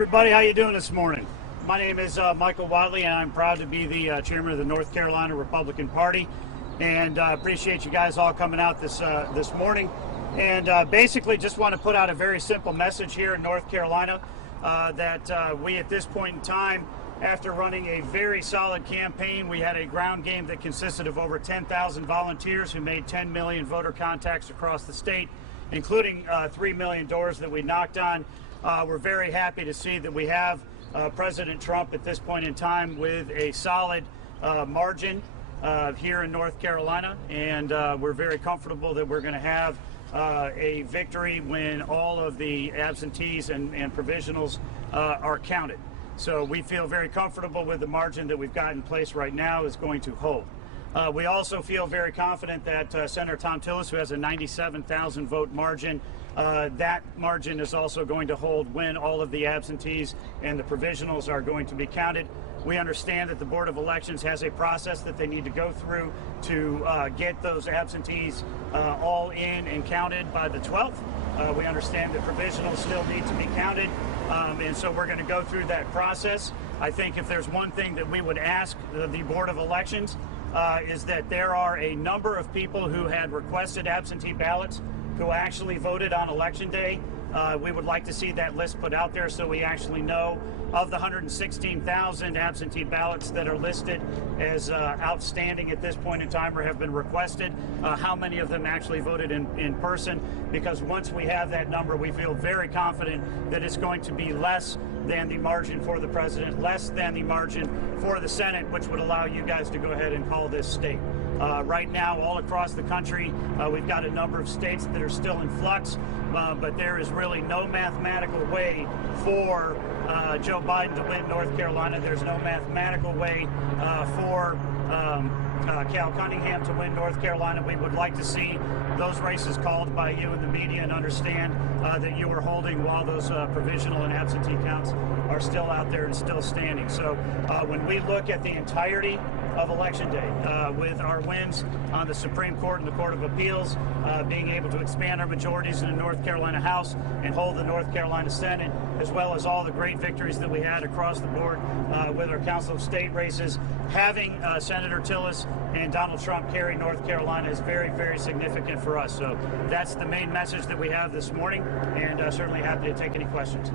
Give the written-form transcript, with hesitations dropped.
Everybody, how you doing this morning? My name is Michael Wadley, and I'm proud to be the chairman of the North Carolina Republican Party. And appreciate you guys all coming out this morning. And basically, just want to put out a very simple message here in North Carolina that we, at this point in time, after running a very solid campaign, we had a ground game that consisted of over 10,000 volunteers who made 10 million voter contacts across the state, including 3 million doors that we knocked on. We're very happy to see that we have President Trump at this point in time with a solid margin here in North Carolina, and we're very comfortable that we're going to have a victory when all of the absentees and provisionals are counted. So we feel very comfortable with the margin that we've got in place right now is going to hold. We also feel very confident that Senator Thom Tillis, who has a 97,000 vote margin, that margin is also going to hold when all of the absentees and the provisionals are going to be counted. We understand that the Board of Elections has a process that they need to go through to get those absentees all in and counted by the 12th. We understand that provisionals still need to be counted, and so we're going to go through that process. I think if there's one thing that we would ask the Board of Elections is that there are a number of people who had requested absentee ballots who actually voted on Election Day. We would like to see that list put out there so we actually know of the 116,000 absentee ballots that are listed as outstanding at this point in time or have been requested, how many of them actually voted in person, because once we have that number, we feel very confident that it's going to be less than the margin for the president, less than the margin for the Senate, which would allow you guys to go ahead and call this state. Right now, all across the country, we've got a number of states that are still in flux, but there is really no mathematical way for Joe Biden to win North Carolina. There's no mathematical way for Cal Cunningham to win North Carolina. We would like to see those races called by you and the media and understand that you are holding while those provisional and absentee counts are still out there and still standing. So when we look at the entirety of Election Day, with our wins on the Supreme Court and the Court of Appeals, being able to expand our majorities in the North Carolina House and hold the North Carolina Senate, as well as all the great victories that we had across the board with our Council of State races, having Senator Tillis and Donald Trump carry North Carolina is very, very significant for us. So that's the main message that we have this morning, and certainly happy to take any questions.